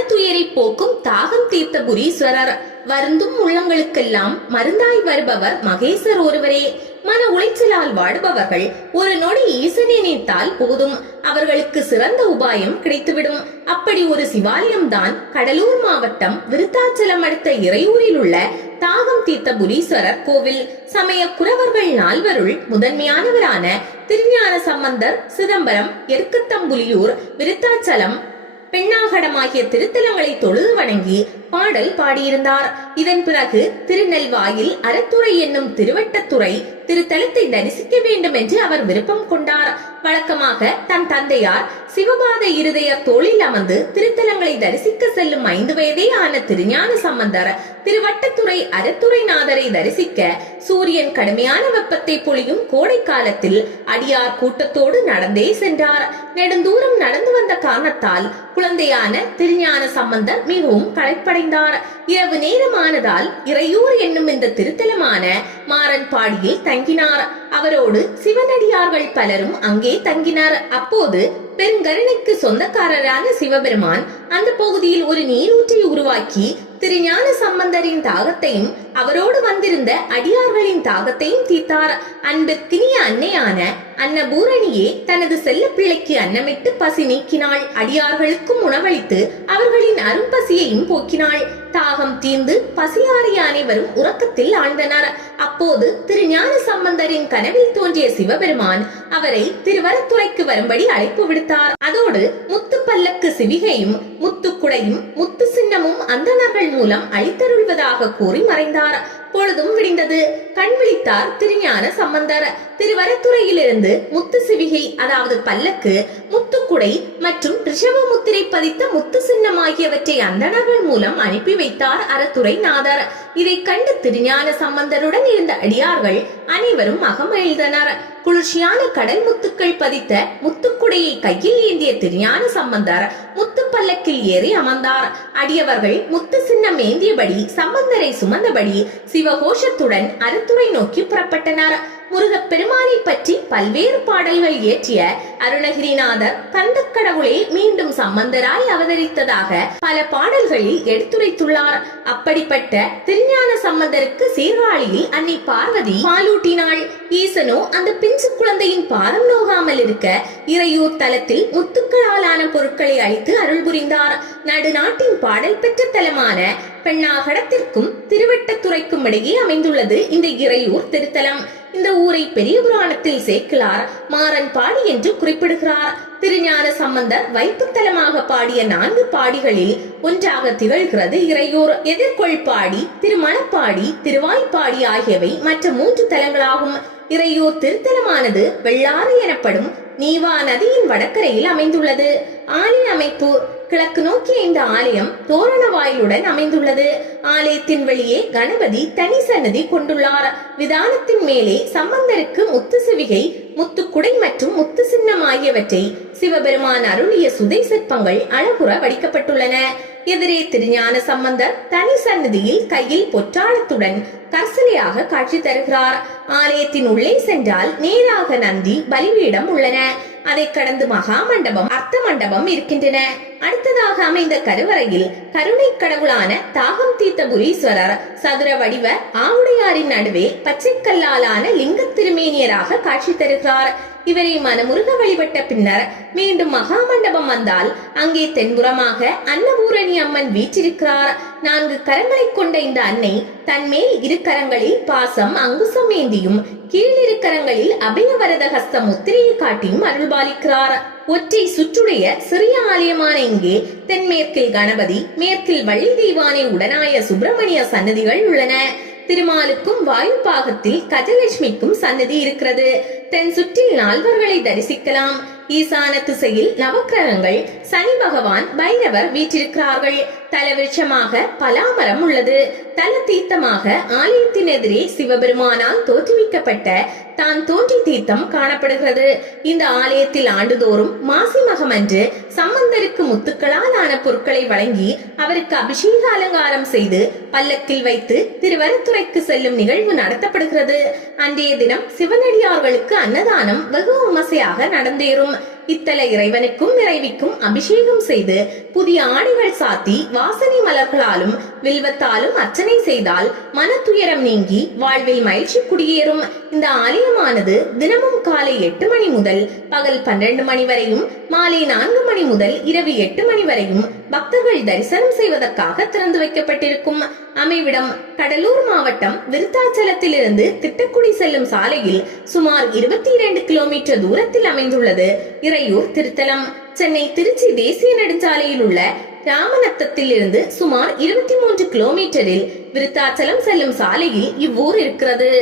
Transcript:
மனத்துயரை போக்கும் தாகம் தீர்த்த புரீஸ்வரர் வருந்தும் உள்ளங்களுக்கெல்லாம் மருந்தாய் வருபவர் மகேசர் ஒருவரே. மன உளைச்சலால் வாடுபவர்கள் ஒரு நொடி ஈசனை நினைத்தால் போதும். அவர்களுக்கு சிறந்த உபாயம் கிடைத்துவிடும். அப்படி ஒரு சிவாலயம் தான் கடலூர் மாவட்டம் விருத்தாச்சலம் அடுத்த இறையூரில் உள்ள தாகம் தீர்த்த புரீஸ்வரர் கோவில். சமய குறவர்கள் நால்வருள் முதன்மையானவரான திருஞான சம்பந்தர் சிதம்பரம் எருக்கத்தம்புலியூர் விருத்தாச்சலம் பெண்ணாகடமாகிய திருத்தலங்களை தொழுது வணங்கி பாடல் பாடியிருந்தார். இதன் பிறகு திருநெல்வாயில் அறத்துறை என்னும் திருவட்டத்துறை திருத்தலத்தை தரிசிக்க வேண்டும் என்று அவர் விருப்பம் கொண்டார். வழக்கமாக தன் தந்தையார் சிவபாத இருதய தோளில் அமர்ந்து திருத்தலங்களை தரிசிக்க செல்லும் ஐந்து வயதே ஆன திருஞான சம்பந்தர் திருவட்டத்துறை அறத்துறைநாதரை தரிசிக்க சூரியன் கடுமையான வெப்பத்தை பொழியும் கோடை காலத்தில் அடியார் கூட்டத்தோடு நடந்தே சென்றார். நெடுந்தூரம் நடந்து வந்த காரணத்தால் குழந்தையான திருஞான சம்பந்தர் மிகவும் களைப்படைந்தார். இரவு நேரமானதால் இறையூர் என்னும் இந்த திருத்தலமான மாறன்பாடியில் தங்கினார். அவரோடு சிவனடியார்கள் பலரும் அங்கே தங்கினார். அப்போது பெருங்கருணைக்கு சொந்தக்காரரான சிவபெருமான் அந்த பகுதியில் ஒரு நீரூற்றை உருவாக்கி திருஞான சம்பந்தரின் தாகத்தையும் அவரோடு வந்திருந்த அடியார்களின் தாகத்தையும் தீர்த்தார். அன்பிற்கினிய அன்னையான அன்னபூரணியே தனது செல்ல பிள்ளைக்கு அன்னமிட்டு பசி நீக்கினாள். அடியார்களுக்கும் உணவளித்து அவர்களின் அரும்பசியையும் போக்கினாள். தாகம் தீர்ந்து பசியாறிய அனைவரும் உறக்கத்தில் ஆழ்ந்தனர். அப்போது திரு ஞான சம்பந்தரின் கனவில் தோன்றிய சிவபெருமான் அவரை திருவரத்துறைக்கு வரும்படி அழைப்பு விடுத்தார். அதோடு முத்து பல்லக்கு சிவிகையும் முத்து குடையும் முத்து சின்னமும் அந்தணர்கள் மூலம் அழித்தருள்வதாக கூறி மறைந்தார். பொழுதும் விடிந்தது. கண் விழித்தார் திருஞான சம்பந்தர். திருவரத்துறையிலிருந்து முத்து சிவிகை அதாவது பல்லக்கு குடை மற்றும் ரிஷப முத்திரை பதித்த முத்து சின்னம் ஆகியவற்றை அந்தணர்கள் மூலம் அனுப்பி வைத்தார் அறத்துறை நாதர். இதை கண்டு திருஞான சம்பந்தருடன் இருந்த அடியார்கள் அனைவரும் அகமகிழ்ந்தனர். குளிர்ச்சியான கடல் முத்துக்கள் பதித்த முத்துக்குடையை கையில் ஏந்திய திருஞான சம்பந்தர் முத்து பல்லக்கில் ஏறி அமர்ந்தார். அடியவர்கள் முத்து சின்னம் ஏந்தியபடி சம்பந்தரை சுமந்தபடி சிவகோஷத்துடன் அறத்துறை நோக்கி புறப்பட்டனர். முருகப் பெருமானை பற்றி பல்வேறு பாடல்கள் இயற்றிய அருணகிரிநாதர் கந்த கடவுளே மீண்டும் சம்பந்தராய் அவதரித்ததாக பல பாடல்களில் எடுத்துரைத்துள்ளார். அப்படிப்பட்ட திருஞான சம்பந்தருக்கு சீர்காழியில் அன்னை பார்வதி பாலூட்டினாள். ஈசனோ அந்த பிஞ்சு குழந்தையின் பாதம் நோகாமல் இருக்க இறையூர் தலத்தில் முத்துக்களாலான பொருட்களை அளித்து அருள் புரிந்தார். நடுநாட்டின் பாடல் பெற்ற தலமான பெண்ணாகடத்திற்கும் திருவட்டத்துறைக்கும் இடையே அமைந்துள்ளது இந்த இறையூர் திருத்தலம். இந்த ஊரை பெரிய புராணத்தில் சேர்க்கிறார் மாறன்பாடி என்று குறிப்பிடுகிறார். திருஞான சம்பந்தர் வைப்புத்தலமாக பாடிய நான்கு பாடிகளில் ஒன்றாக திகழ்கிறது இறையூர். எதிர்கொள் பாடி திருமணப்பாடி திருவாய்ப்பாடி ஆகியவை மற்ற மூன்று தலங்களாகும். இறையூர் திருத்தலமானது வெள்ளாறு எனப்படும் நீவா நதியின் வடக்கரையில் அமைந்துள்ளது. ஆலய அமைப்பு கிழக்கு நோக்கிய இந்த ஆலயம் தோரண வாயிலுடன் அமைந்துள்ளது. ஆலயத்தின் வெளியே கணபதி தனி சன்னதி கொண்டுள்ளார். விதானத்தின் மேலே சம்பந்தருக்கு முத்து சிவிகை முத்துக்குடை மற்றும் முத்து சின்னம் ஆகியவற்றை சிவபெருமான் அருளிய சுதை சிற்பங்கள் அழகுற வடிக்கப்பட்டுள்ளன. எதிரே திருஞான சம்பந்தர் தனி சன்னதியில் கையில் பொற்றாளத்துடன் கர்சனையாக காட்சி தருகிறார். ஆலயத்தின் உள்ளே சென்றால் நேராக நந்தி பலிபீடம் உள்ளன. அதை கடந்து மகா மண்டபம் அர்த்த மண்டபம் இருக்கின்றன. அடுத்ததாக அமைந்த கருவறையில் கருணை கடவுளான தாகம் தீர்த்த புரீஸ்வரர் சதுர வடிவ ஆவுடையாரின் நடுவே பச்சைக்கல்லாலான லிங்க திருமேனியராக காட்சி தருகிறார். இவரை மனமுருக வழிபட்ட பின்னர் மீண்டும் மகா மண்டபம் வந்தால் அங்கே தென்புறமாக அன்னபூரணி அம்மன் வீற்றிருக்கிறார். நான்கு கரங்களை கொண்ட இந்த அன்னை தன்மேல் இரு கரங்களில் பாசம் அங்குசம் ஏந்தியும் கீழிரு கரங்களில் அபயவரத ஹஸ்த முத்திரையை காட்டியும் அருள்பாலிக்கிறார். ஒற்றை சுற்றுடைய சிறிய ஆலயமான இங்கே தென்மேற்கில் கணபதி மேற்கில் வள்ளி தெய்வானை உடனாய சுப்பிரமணிய சன்னதிகள் உள்ளன. திருமாலுக்கும் வாயு பாகத்தில் கஜலட்சுமிக்கும் சன்னதி இருக்கிறது. தன் சுற்றில் நால்வர்களை தரிசிக்கலாம். ஈசான திசையில் நவக்கிரகங்கள் சனி பகவான் பைரவர் வீற்றிருக்கிறார்கள். தலவிருட்சமாக பலாமரம் உள்ளது. தல தீர்த்தமாக ஆலயத்தின் எதிரே சிவபெருமானால் தோற்றுவிக்கப்பட்ட தான் தோன்றி தீர்த்தம் காணப்படுகிறது. இந்த ஆலயத்தில் ஆண்டுதோறும் மாசி மகம் அன்று சம்பந்தருக்கு முத்துக்களால் ஆன பொருட்களை வழங்கி அவருக்கு அபிஷேக அலங்காரம் செய்து பல்லக்கில் வைத்து திருவரத்துறைக்கு செல்லும் நிகழ்வு நடத்தப்படுகிறது. அன்றைய தினம் சிவனடியார்களுக்கு அன்னதானம் வெகு விமர்சையாக நடந்தேறும். இத்தல இறைவனுக்கும் இறைவிக்கும் அபிஷேகம் செய்து புதிய ஆடைகள் சாத்தி வாசனை மலர்களாலும் வில்வத்தாலும் அர்ச்சனை செய்தால் மனத்துயரம் நீங்கி வாழ்வில் மகிழ்ச்சி குடியேறும். இந்த ஆலயமானது தினமும் காலை எட்டு மணி முதல் பகல் பன்னிரண்டு மணி வரையும் மாலை நான்கு மணி முதல் இரவு எட்டு மணி வரையும் பக்தர்கள் தரிசனம் செய்வதற்காக திறந்து வைக்கப்பட்டிருக்கும் அமைவிடம் கடலூர் மாவட்டம் விருத்தாச்சலத்திலிருந்து திட்டக்குடி செல்லும் சாலையில் சுமார் இருபத்தி இரண்டு கிலோமீட்டர் தூரத்தில் அமைந்துள்ளது. இறையூர் திருத்தலம். சென்னை திருச்சி தேசிய நெடுஞ்சாலையில் உள்ள ராமநத்தத்தில் இருந்து சுமார் இருபத்தி மூன்று கிலோமீட்டரில் விருத்தாச்சலம் செல்லும் சாலையில் இவ்வூர் இருக்கிறது.